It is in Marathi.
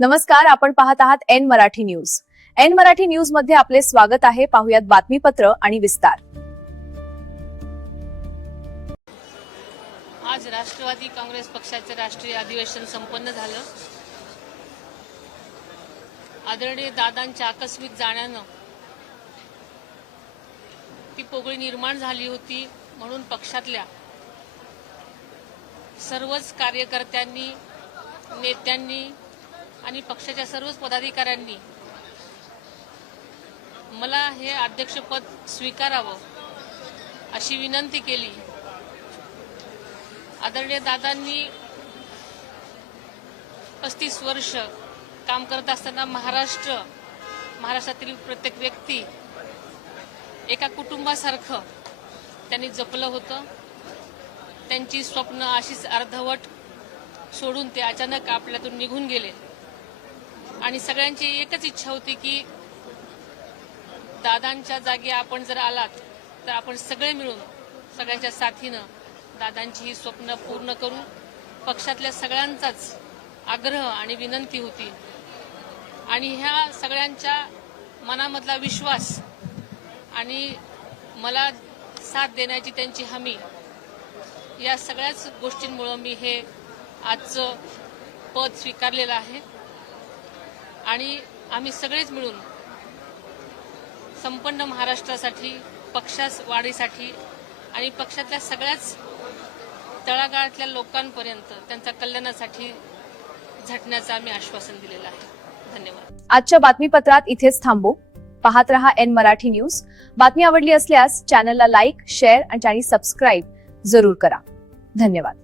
नमस्कार, आपण पाहत आहात N Marathi news. N Marathi news मध्ये आपले स्वागत आहे. पाहुयात बातमीपत्र आणि विस्तार. आज राष्ट्रवादी काँग्रेस पक्षाचे राष्ट्रीय अधिवेशन संपन्न झालं. आदरणीय दादांच्या आकस्मिक जाण्यानं ती पोकळी निर्माण झाली होती, म्हणून पक्षातल्या सर्वच कार्यकर्त्यांनी, नेत्यांनी आणि पक्षाच्या सर्वच पदाधिकाऱ्यांनी मला हे अध्यक्षपद स्वीकारावं अशी विनंती केली. आदरणीय दादांनी 35 वर्ष काम करत असताना महाराष्ट्रातील प्रत्येक व्यक्ती एका कुटुंबासारखं त्यांनी जपलं होतं. त्यांची स्वप्न अशीच अर्धवट सोडून ते अचानक आपल्यातून निघून गेले आणि सगळ्यांची एकच इच्छा होती की दादांच्या जागी आपण जर आलात तर आपण सगळे मिळून सगळ्यांच्या साथीनं दादांची ही स्वप्न पूर्ण करू. पक्षातल्या सगळ्यांचाच आग्रह आणि विनंती होती आणि ह्या सगळ्यांच्या मनामधला विश्वास आणि मला साथ देण्याची त्यांची हमी, या सगळ्याच गोष्टींमुळे मी हे आजचं पद स्वीकारलेलं आहे आणि आम्ही सगळेच मिळून संपूर्ण महाराष्ट्रासाठी, पक्षास वाढीसाठी आणि पक्षातल्या सगळ्याच तळागाळातल्या लोकांपर्यंत त्यांच्या कल्याणासाठी झटण्याचं आम्ही आश्वासन दिलेलं आहे. धन्यवाद. आजच्या बातमीपत्रात इथेच थांबू. पाहत रहा एन मराठी न्यूज. बातमी आवडली असल्यास चॅनलला लाईक, शेअर आणि सबस्क्राईब जरूर करा. धन्यवाद.